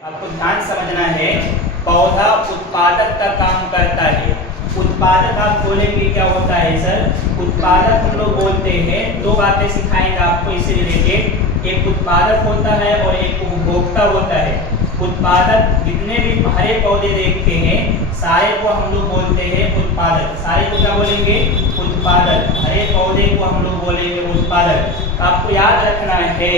आपको ध्यान समझना है, पौधा उत्पादक का काम करता है। उत्पादक आप बोलेंगे क्या होता है सर? उत्पादक हम लोग बोलते हैं, दो बातें सिखाएंगे आपको इससे रिलेटेड। एक उत्पादक होता है और एक उपभोक्ता होता है। उत्पादक जितने भी हरे पौधे देखते हैं सारे को हम लोग बोलते हैं उत्पादक। सारे को क्या बोलेंगे? उत्पादक। हरे पौधे को हम लोग बोलेंगे उत्पादक। आपको याद रखना है,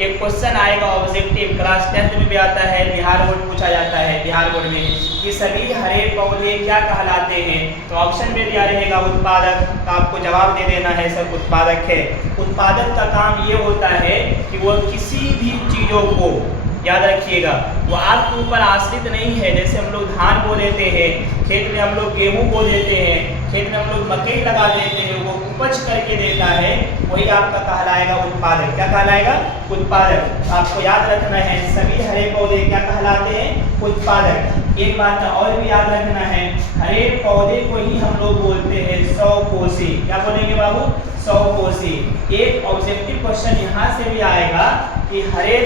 एक क्वेश्चन आएगा ऑब्जेक्टिव, क्लास 10th में भी आता है, बिहार बोर्ड पूछा जाता है बिहार बोर्ड में कि सभी हरे पौधे क्या कहलाते हैं। तो ऑप्शन में दिया रहेगा उत्पादक, तो आपको जवाब दे देना है सर उत्पादक है। उत्पादक का काम ये होता है कि वो किसी भी चीज़ों को, याद रखिएगा, वो आपके ऊपर आश्रित नहीं है। जैसे हम लोग धान बो देते हैं, खेत में हम लोग गेहूं बो देते हैं, खेत में हम लोग मकई लगा देते हैं, वो उपज करके देता है, वही आपका कहलाएगा उत्पादक। क्या कहलाएगा? उत्पादक। आपको याद रखना है सभी हरे पौधे क्या कहलाते हैं? उत्पादक। एक बात और भी याद रखना है, हरे पौधे को ही हम लोग बोलते हैं सौपोषी। क्या बोलेंगे बाबू? सौपोषी। एक ऑब्जेक्टिव क्वेश्चन यहाँ से भी आएगा कि हरे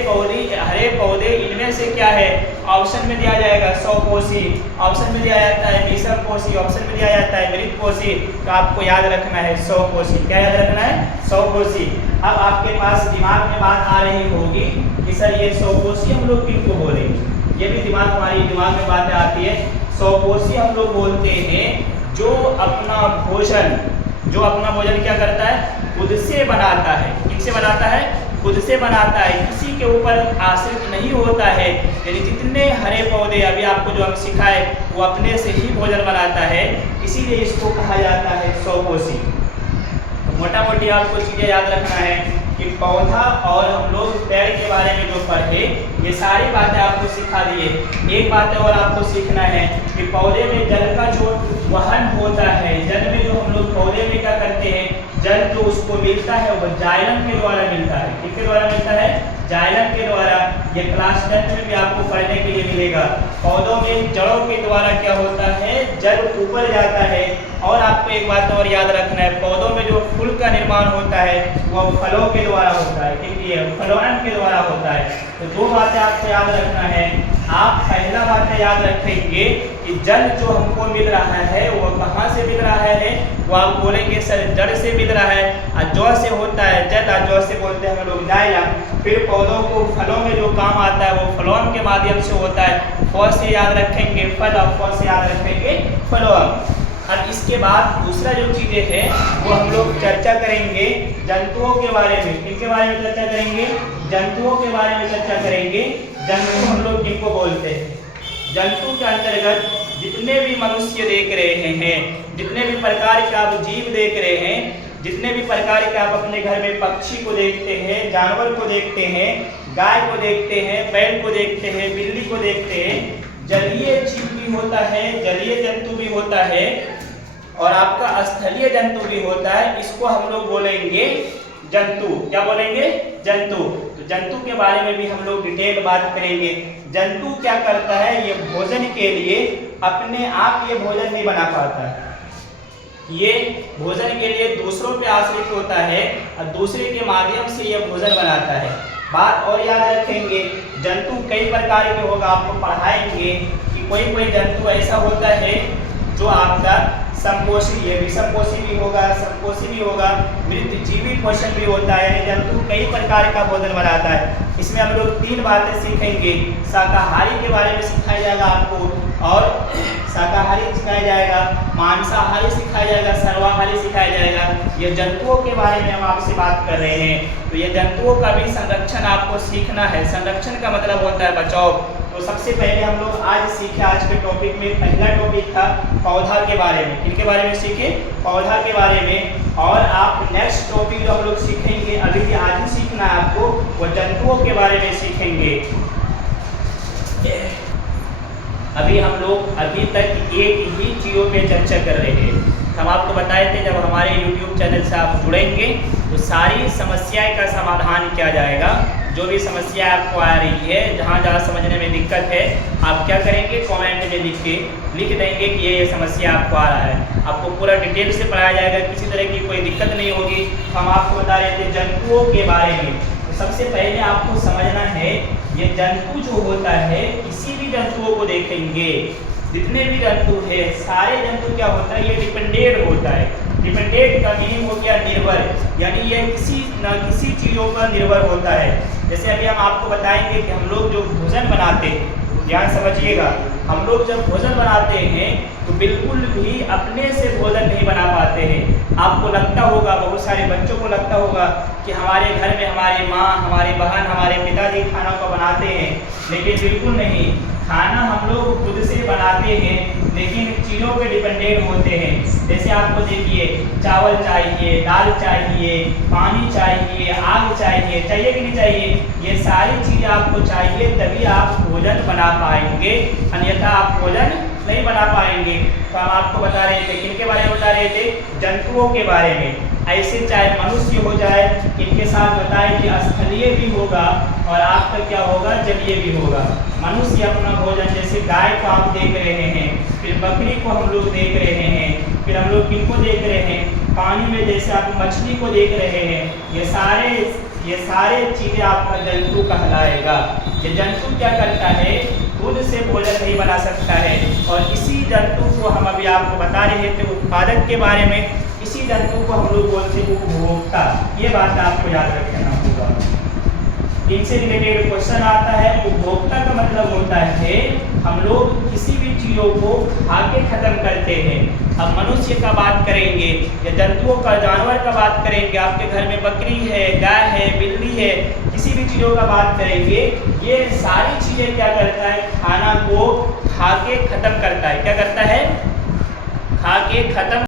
पौधे इनमें से क्या है? ऑप्शन में दिया जाएगा सौपोषी, ऑप्शन में दिया जाता है विषमपोषी, ऑप्शन में दिया जाता है मृतपोषी। तो आपको याद रखना है सौपोषी। क्या याद रखना है? सौपोषी। अब आपके पास दिमाग में बात आ रही होगी कि सर ये सौपोषी हम लोग किनको बोलेंगे? ये भी हमारी दिमाग में बातें आती है। सौपोषी हम लोग बोलते हैं जो अपना भोजन क्या करता है? खुद से बनाता है। किससे बनाता है? खुद से बनाता है, किसी के ऊपर आश्रित नहीं होता है। यानी जितने हरे पौधे अभी आपको जो हम सिखाए वो अपने से ही भोजन बनाता है, इसीलिए इसको कहा जाता है सौपोषी। तो मोटा मोटी आपको चीज़ें याद रखना है कि पौधा और हम लोग पेड़ के बारे में जो पढ़े ये सारी बातें आपको सिखा दिए। एक बात और आपको सीखना है कि पौधे में जल का जो वहन होता है, जल में जो हम लोग पौधे में क्या करते हैं, जल जो उसको मिलता है वो जाइलम के द्वारा मिलता है। किसके द्वारा मिलता है? जाइलम के द्वारा। ये क्लास 10 में भी आपको पढ़ने के लिए मिलेगा। पौधों में जड़ों के द्वारा क्या होता है? जल ऊपर जाता है। और आपको एक बात और याद रखना है, पौधों में जो फूल का निर्माण होता है वो फलों के द्वारा होता है। क्योंकि फलों के द्वारा होता है। तो दो बातें आपको याद रखना है। आप पहला बात याद रखेंगे कि जल जो हमको मिल रहा है वो कहाँ से मिल रहा है? वो आप बोलेंगे सर जड़ से मिल रहा है। और जौ से होता है जल, और जौ से बोलते हैं हम लोग जाइलम। फिर पौधों को फलों में जो काम आता है वो फलों के माध्यम से होता है। फ से याद रखेंगे फल, और फ से याद रखेंगे फलोम। अब इसके बाद दूसरा जो चीज़ें हैं वो हम लोग चर्चा करेंगे जंतुओं के बारे में। किसके बारे में चर्चा करेंगे? जंतुओं के बारे में चर्चा करेंगे। जंतु हम लोग किनको बोलते हैं? जंतु के अंतर्गत जितने भी मनुष्य देख रहे हैं, जितने भी प्रकार के आप जीव देख रहे हैं, जितने भी प्रकार के आप अपने घर में पक्षी को देखते हैं, जानवर को देखते हैं, गाय को देखते हैं, बैल को देखते हैं, बिल्ली को देखते हैं, जलीय जीव भी होता है, जलीय जंतु भी होता है, और आपका स्थलीय जंतु भी होता है। इसको हम लोग बोलेंगे जंतु। क्या बोलेंगे? जंतु। तो जंतु के बारे में भी हम लोग डिटेल बात करेंगे। जंतु क्या करता है? ये भोजन के लिए अपने आप ये भोजन नहीं बना पाता है। ये भोजन के लिए दूसरों पे आश्रित होता है और दूसरे के माध्यम से ये भोजन बनाता है। बात और याद रखेंगे, जंतु कई प्रकार के होगा, आपको पढ़ाएंगे कि कोई जंतु ऐसा होता है जो आपका समपोषी है, विषमपोषी भी होगा, समपोषी भी होगा, मृतजीवी पोषण भी होता है। जंतु कई प्रकार का भोजन बनाता है। इसमें हम लोग 3 बातें सीखेंगे। शाकाहारी के बारे में सिखाया जाएगा आपको, और शाकाहारी सिखाया जाएगा, मांसाहारी सिखाया जाएगा, सर्वाहारी सिखाया जाएगा। ये जंतुओं के बारे में हम आपसे बात कर रहे हैं। तो ये जंतुओं का भी संरक्षण आपको सीखना है। संरक्षण का मतलब होता है बचाव। तो सबसे पहले हम लोग आज सीखे, आज के टॉपिक में पहला टॉपिक था पौधा के बारे में। किनके बारे में सीखे? पौधा के बारे में। और आप नेक्स्ट टॉपिक जो हम लोग सीखेंगे, अभी भी आज ही सीखना है आपको, वो जंतुओं के बारे में सीखेंगे। अभी हम लोग अभी तक एक ही चीज़ों पे चर्चा कर रहे हैं। हम आपको बताए थे जब हमारे YouTube चैनल से आप जुड़ेंगे तो सारी समस्याएं का समाधान किया जाएगा। जो भी समस्या आपको आ रही है, जहाँ समझने में दिक्कत है, आप क्या करेंगे? कमेंट में लिख देंगे कि ये समस्या आपको आ रहा है। आपको पूरा डिटेल से पढ़ाया जाएगा, किसी तरह की कोई दिक्कत नहीं होगी। हम आपको बता रहे थे जंतुओं के बारे में। तो सबसे पहले आपको समझना है ये जंतु जो होता है, किसी भी जंतुओं को देखेंगे, जितने भी जंतु है, सारे जंतु क्या होता है, ये डिपेंडेंट होता है। डिपेंडेंट का मीनिंग हो गया निर्भर, यानी ये किसी न किसी चीज़ों पर निर्भर होता है। जैसे अभी हम आपको बताएंगे कि हम लोग जो भोजन बनाते हैं, ध्यान समझिएगा, हम लोग जब भोजन बनाते हैं तो बिल्कुल भी अपने से भोजन नहीं बना पाते हैं। आपको लगता होगा, बहुत सारे बच्चों को लगता होगा कि हमारे घर में हमारी माँ, हमारी बहन, हमारे पिताजी खाना को बनाते हैं, लेकिन बिल्कुल नहीं। खाना हम लोग खुद से बनाते हैं, लेकिन चीज़ों पे डिपेंडेंट होते हैं। जैसे आपको देखिए, चावल चाहिए, दाल चाहिए, पानी चाहिए, आग चाहिए, चाहिए कि नहीं चाहिए? ये सारी चीज़ें आपको चाहिए, तभी आप भोजन बना पाएंगे, अन्यथा आप भोजन नहीं बना पाएंगे। तो हम आपको बता रहे थे, किनके बारे में बता रहे थे? जंतुओं के बारे में। ऐसे चाहे मनुष्य हो जाए, इनके साथ बताए कि स्थलीय भी होगा और आपका क्या होगा, जलीय भी होगा। मनुष्य अपना भोजन, जैसे गाय को आप देख रहे हैं, फिर बकरी को हम लोग देख रहे हैं, फिर हम लोग किनको देख रहे हैं, पानी में जैसे आप मछली को देख रहे हैं। ये सारे चीज़ें आपका जंतु कहलाएगा। ये जंतु क्या करता है, खुद से भोजन नहीं बना सकता है। और इसी जंतु को हम अभी आपको बता रहे थे उत्पादक के बारे में, इसी जंतु को हम लोग बोलते हैं उपभोक्ता। ये बात आपको याद रखना होगा। इनसे रिलेटेड क्वेश्चन आता है। उपभोक्ता का मतलब होता है हम लोग किसी भी चीज़ों को खा के खत्म करते हैं। अब मनुष्य का बात करेंगे या जंतुओं का, जानवर का बात करेंगे, आपके घर में बकरी है, गाय है, बिल्ली है, किसी भी चीज़ों का बात करेंगे, ये सारी चीज़ें क्या करता है, खाना को खा के खत्म करता है। क्या करता है? खा के खत्म